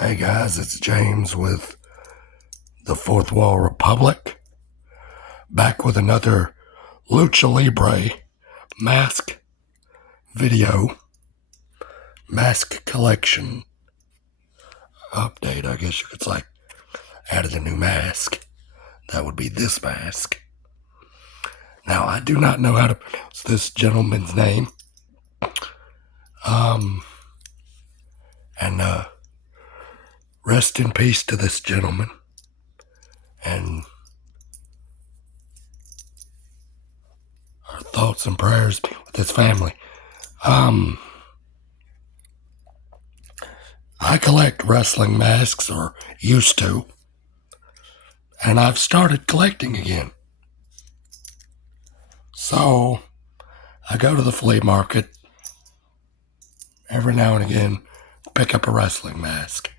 Hey guys, it's James with the Fourth Wall Republic, back with another Lucha Libre mask video, mask collection update, I guess you could say. Added a new mask. That would be this mask. Now, I do not know how to pronounce this gentleman's name. And rest in peace to this gentleman. And our thoughts and prayers with his family. I collect wrestling masks, or used to, and I've started collecting again. So, I go to the flea market every now and again, pick up a wrestling mask.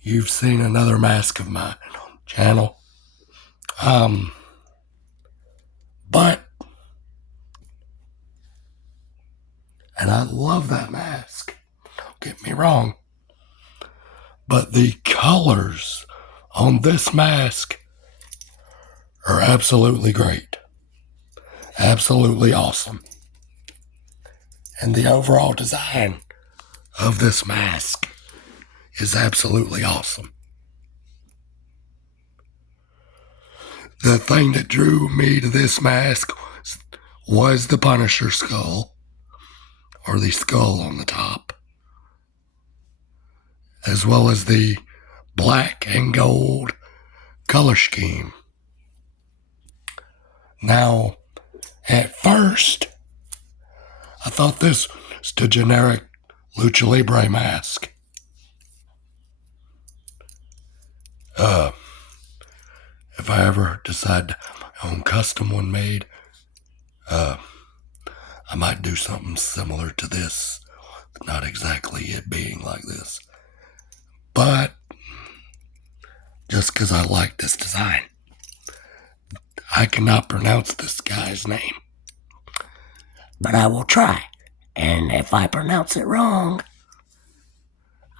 You've seen another mask of mine on the channel. And I love that mask. Don't get me wrong. But the colors on this mask are absolutely great. Absolutely awesome. And the overall design of this mask is absolutely awesome. The thing that drew me to this mask was the Punisher skull, or the skull on the top, as well as the black and gold color scheme. Now, at first, I thought this was a generic Lucha Libre mask. If I ever decide to have my own custom one made, I might do something similar to this. Not exactly it being like this, but just because I like this design. I cannot pronounce this guy's name, but I will try. And if I pronounce it wrong,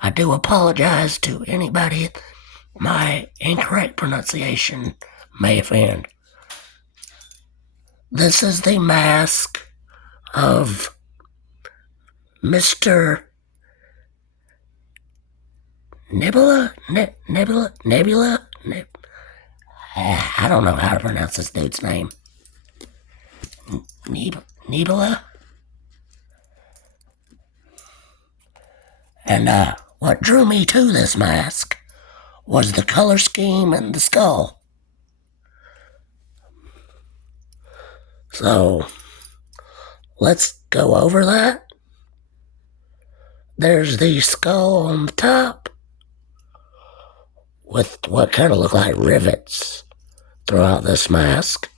I do apologize to anybody my incorrect pronunciation may offend. This is the mask of Mr. Niebla? Niebla? I don't know how to pronounce this dude's name. Niebla? And what drew me to this mask was the color scheme and the skull. So, let's go over that. There's the skull on the top with what kind of look like rivets throughout this mask.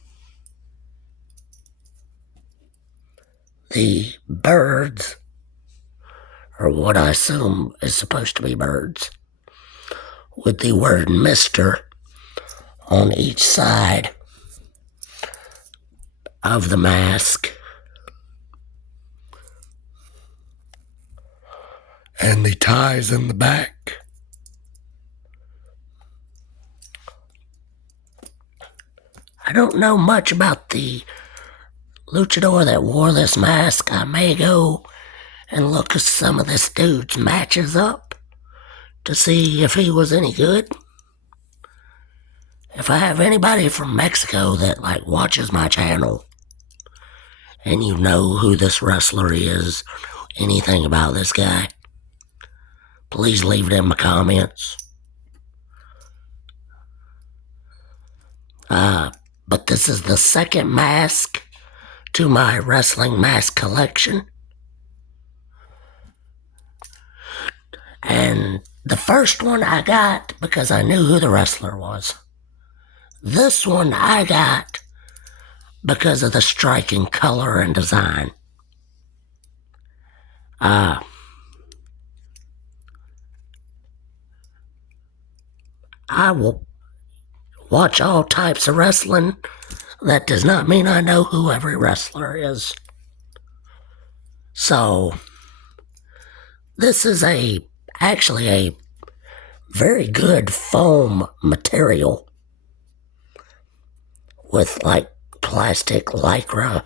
The birds, or what I assume is supposed to be birds, with the word Mr. on each side of the mask. And the ties in the back. I don't know much about the luchador that wore this mask. I may go and look at some of this dude's matches up to see if he was any good. If I have anybody from Mexico that watches my channel, and you know who this wrestler is, anything about this guy, please leave it in my comments. But this is the second mask to my wrestling mask collection. And the first one I got because I knew who the wrestler was. This one I got because of the striking color and design. I will watch all types of wrestling. That does not mean I know who every wrestler is. So, this is a actually a very good foam material with like plastic lycra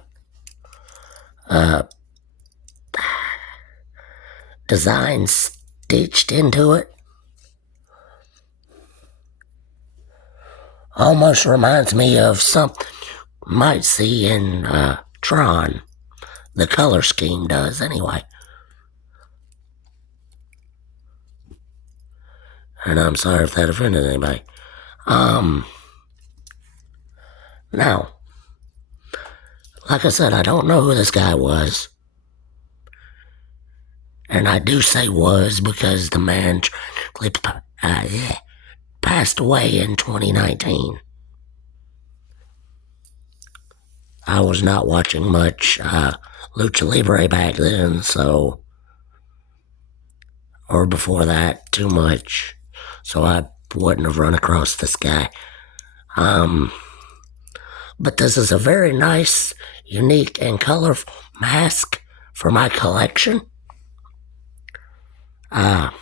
design stitched into it. Almost reminds me of something you might see in Tron. The color scheme does, anyway. And I'm sorry if that offended anybody. Now, like I said, I don't know who this guy was. And I do say was because the man passed away in 2019. I was not watching much Lucha Libre back then, so, or before that, too much. So I wouldn't have run across this guy. But this is a very nice, unique, and colorful mask for my collection. I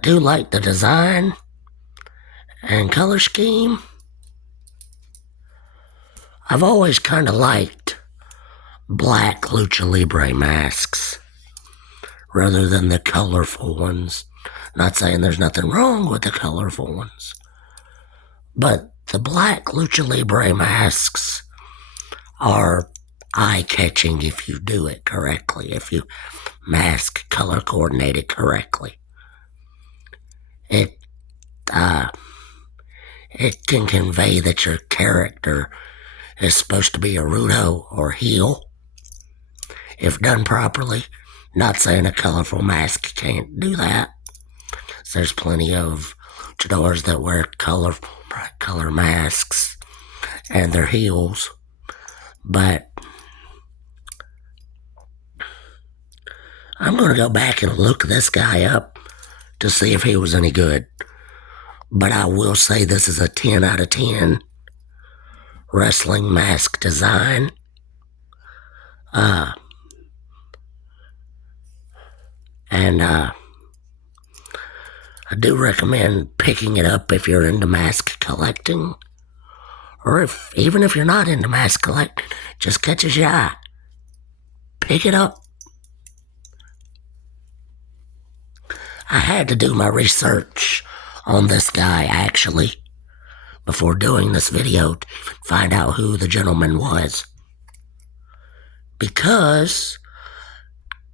do like the design and color scheme. I've always kind of liked black Lucha Libre masks rather than the colorful ones. Not saying there's nothing wrong with the colorful ones, but the black Lucha Libre masks are eye-catching if you do it correctly, if you mask color coordinate it correctly. It can convey that your character is supposed to be a rudo or heel if done properly. Not saying a colorful mask can't do that. There's plenty of luchadors that wear color masks and their heels, but I'm going to go back and look this guy up to see if he was any good. But I will say this is a 10 out of 10 wrestling mask design. I do recommend picking it up if you're into mask collecting, or even if you're not into mask collecting, just catches your eye. Pick it up. I had to do my research on this guy, actually, before doing this video to find out who the gentleman was. Because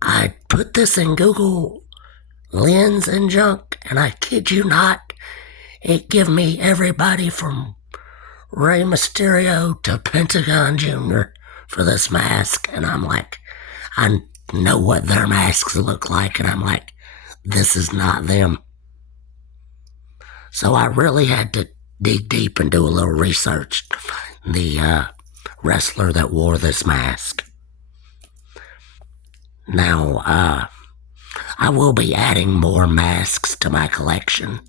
I put this in Google Lens and junk, and I kid you not, it give me everybody from Rey Mysterio to Pentagon Jr. for this mask, and I'm like, I know what their masks look like, and I'm like, this is not them. So I really had to dig deep and do a little research to find the wrestler that wore this mask. Now, I will be adding more masks to my collection.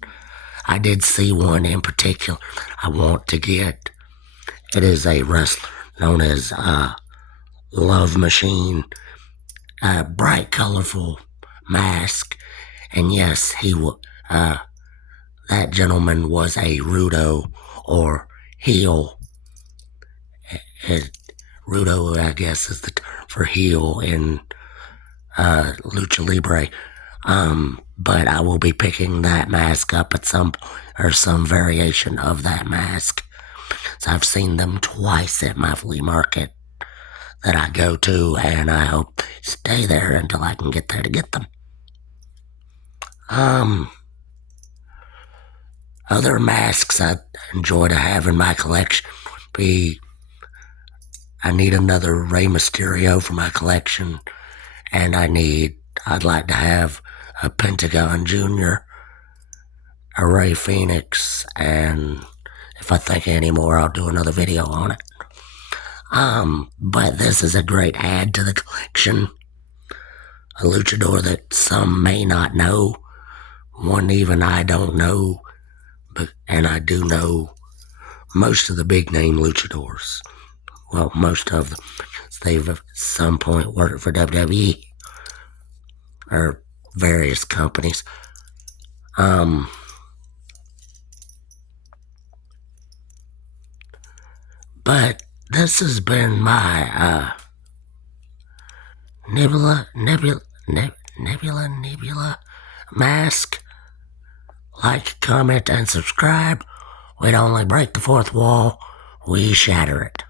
I did see one in particular I want to get. It is a wrestler known as Love Machine, a bright, colorful mask. And yes, that gentleman was a rudo or heel. Rudo, I guess, is the term for heel in Lucha Libre. But I will be picking that mask up at some variation of that mask. So I've seen them twice at my flea market that I go to, and I hope they stay there until I can get there to get them. Other masks I enjoy to have in my collection would be, I need another Rey Mysterio for my collection, and I'd like to have a Pentagon Jr., a Rey Fenix, and if I think of any more, I'll do another video on it. But this is a great add to the collection. A luchador that some may not know, one even I don't know, and I do know most of the big name luchadors. Well, most of them. they've at some point worked for WWE or various companies. But this has been my Niebla mask. Like, comment, and subscribe. We'd only break the fourth wall, we shatter it.